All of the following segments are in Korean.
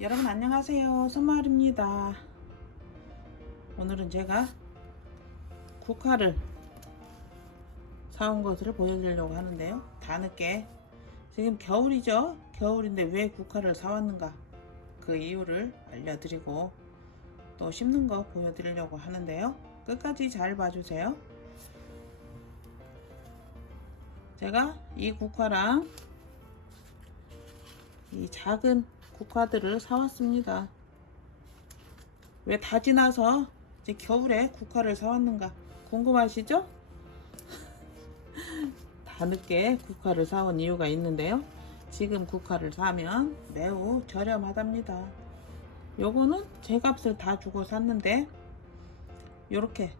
여러분 안녕하세요. 손마을입니다. 오늘은 제가 국화를 사온 것을 보여드리려고 하는데요. 다 늦게. 지금 겨울이죠? 겨울인데 왜 국화를 사왔는가? 그 이유를 알려드리고 또 심는 거 보여드리려고 하는데요. 끝까지 잘 봐주세요. 제가 이 국화랑 이 작은 국화들을 사왔습니다. 왜 다 지나서 이제 겨울에 국화를 사왔는가 궁금하시죠? 다 늦게 국화를 사온 이유가 있는데요. 지금 국화를 사면 매우 저렴하답니다. 요거는 제 값을 다 주고 샀는데 요렇게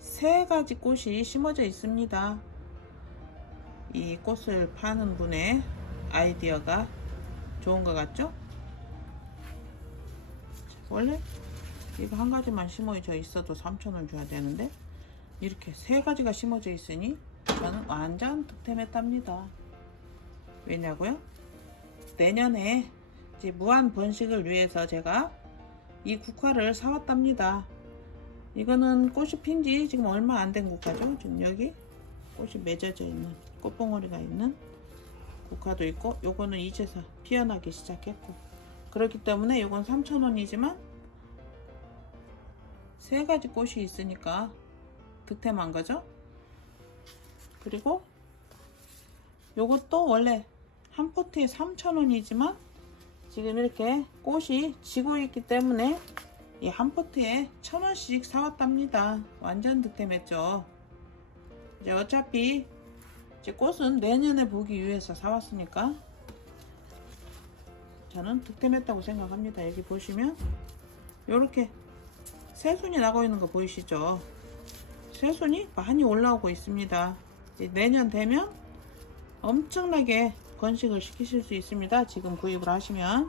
세 가지 꽃이 심어져 있습니다. 이 꽃을 파는 분의 아이디어가 좋은 것 같죠? 원래 이거 한 가지만 심어져 있어도 3,000원 줘야 되는데 이렇게 세 가지가 심어져 있으니 저는 완전 득템했답니다. 왜냐고요? 내년에 이제 무한 번식을 위해서 제가 이 국화를 사왔답니다. 이거는 꽃이 핀 지 지금 얼마 안 된 국화죠? 지금 여기 꽃이 맺어져 있는 꽃봉오리가 있는 국화도 있고 요거는 이제서 피어나기 시작했고 그렇기 때문에 요건 3,000원이지만 세 가지 꽃이 있으니까 득템한 거죠. 그리고 요것도 원래 한 포트에 3,000원이지만 지금 이렇게 꽃이 지고 있기 때문에 이 한 포트에 1,000원씩 사왔답니다. 완전 득템했죠. 이제 어차피 이제 꽃은 내년에 보기 위해서 사왔으니까 저는 득템했다고 생각합니다. 여기 보시면 이렇게 새순이 나고 있는 거 보이시죠? 새순이 많이 올라오고 있습니다. 내년 되면 엄청나게 번식을 시키실 수 있습니다. 지금 구입을 하시면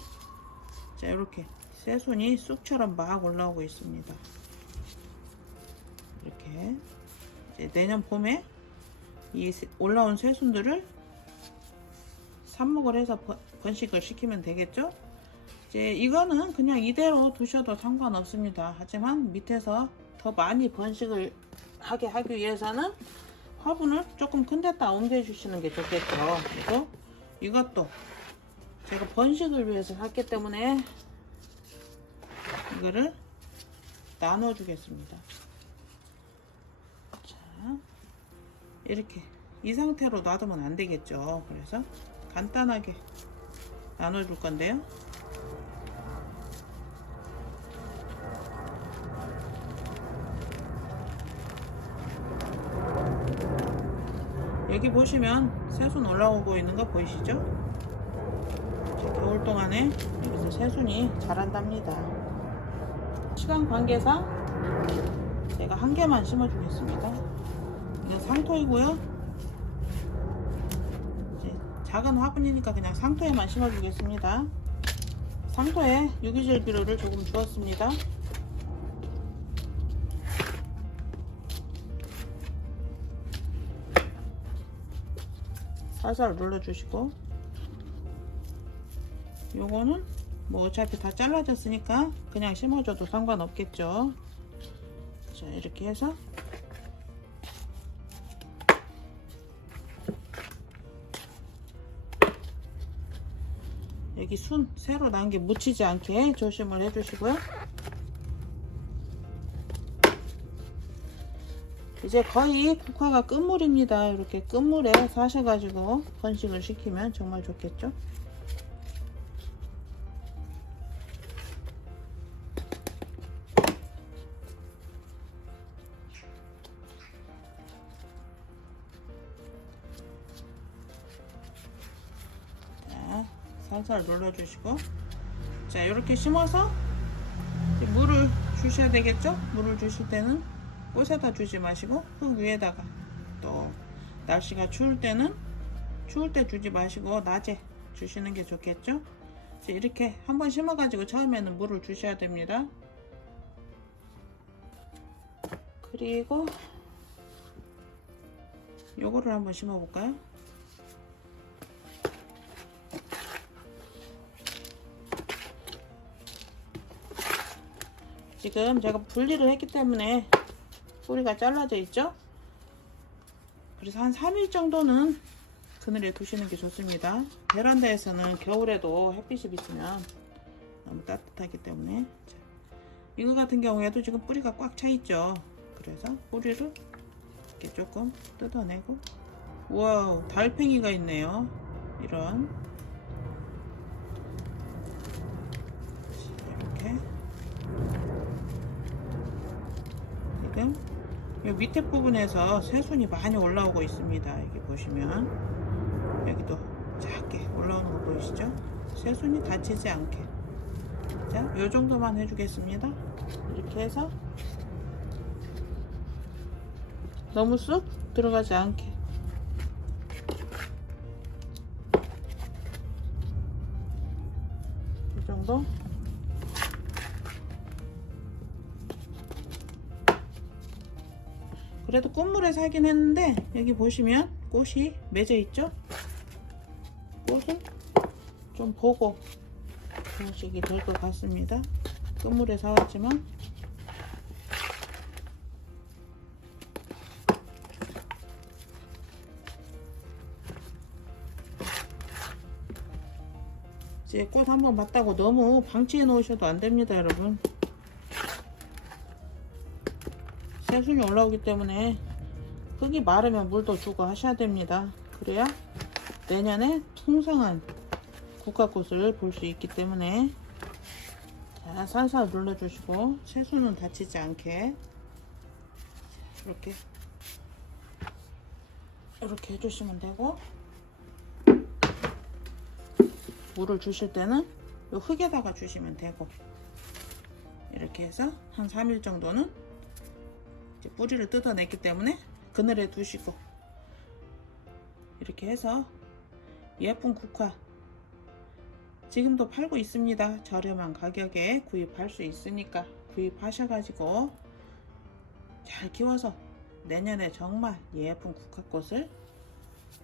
자 이렇게 새순이 쑥처럼 막 올라오고 있습니다. 이렇게 내년 봄에 이 새- 올라온 새순들을 삽목을 해서 번- 번식을 시키면 되겠죠? 이제 이거는 그냥 이대로 두셔도 상관없습니다. 하지만 밑에서 더 많이 번식을 하게 하기 위해서는 화분을 조금 큰 데다 옮겨 주시는 게 좋겠죠. 그리고 이것도 제가 번식을 위해서 샀기 때문에 이거를 나눠 주겠습니다. 자, 이렇게 이 상태로 놔두면 안 되겠죠. 그래서 간단하게 나눠줄 건데요. 여기 보시면 새순 올라오고 있는 거 보이시죠? 자, 겨울 동안에 여기서 새순이 자란답니다. 시간 관계상 제가 한 개만 심어주겠습니다. 이건 상토이고요. 작은 화분이니까 그냥 상토에만 심어주겠습니다. 상토에 유기질 비료를 조금 주었습니다. 살살 눌러주시고 요거는 뭐 어차피 다 잘라졌으니까 그냥 심어줘도 상관없겠죠. 자 이렇게 해서 여기 순 새로 난 게 묻히지 않게 조심을 해주시고요. 이제 거의 국화가 끝물입니다. 이렇게 끝물에 사셔가지고 번식을 시키면 정말 좋겠죠. 살살 눌러주시고 자 이렇게 심어서 물을 주셔야 되겠죠? 물을 주실 때는 꽃에다 주지 마시고 흙 위에다가 또 날씨가 추울 때는 추울 때 주지 마시고 낮에 주시는 게 좋겠죠? 이제 이렇게 한번 심어가지고 처음에는 물을 주셔야 됩니다. 그리고 요거를 한번 심어 볼까요? 지금 제가 분리를 했기 때문에 뿌리가 잘라져 있죠? 그래서 한 3일 정도는 그늘에 두시는 게 좋습니다. 베란다에서는 겨울에도 햇빛이 비치면 너무 따뜻하기 때문에 자, 이거 같은 경우에도 지금 뿌리가 꽉 차 있죠. 그래서 뿌리를 이렇게 조금 뜯어내고 와우 달팽이가 있네요. 이런 이렇게 지금 이 밑에 부분에서 새순이 많이 올라오고 있습니다. 여기 보시면 여기도 작게 올라오는 거 보이시죠? 새순이 다치지 않게 자, 요 정도만 해주겠습니다. 이렇게 해서 너무 쑥 들어가지 않게 이 정도 그래도 꽃물에 살긴 했는데 여기 보시면 꽃이 맺어 있죠? 꽃을 좀 보고 장식이 될 것 같습니다. 끝물에 사왔지만 이제 꽃 한번 봤다고 너무 방치해 놓으셔도 안 됩니다, 여러분. 새순이 올라오기 때문에 흙이 마르면 물도 주고 하셔야 됩니다. 그래야 내년에 풍성한 국화꽃을 볼 수 있기 때문에 자, 살살 눌러주시고 새순은 다치지 않게 자, 이렇게 이렇게 해주시면 되고 물을 주실 때는 요 흙에다가 주시면 되고 이렇게 해서 한 3일 정도는 이제 뿌리를 뜯어냈기 때문에 그늘에 두시고 이렇게 해서 예쁜 국화 지금도 팔고 있습니다. 저렴한 가격에 구입할 수 있으니까 구입하셔가지고 잘 키워서 내년에 정말 예쁜 국화꽃을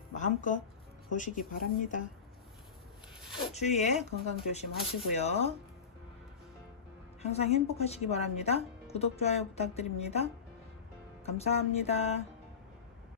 마음껏 보시기 바랍니다. 주위에 건강 조심하시고요. 항상 행복하시기 바랍니다. 구독, 좋아요 부탁드립니다. 감사합니다.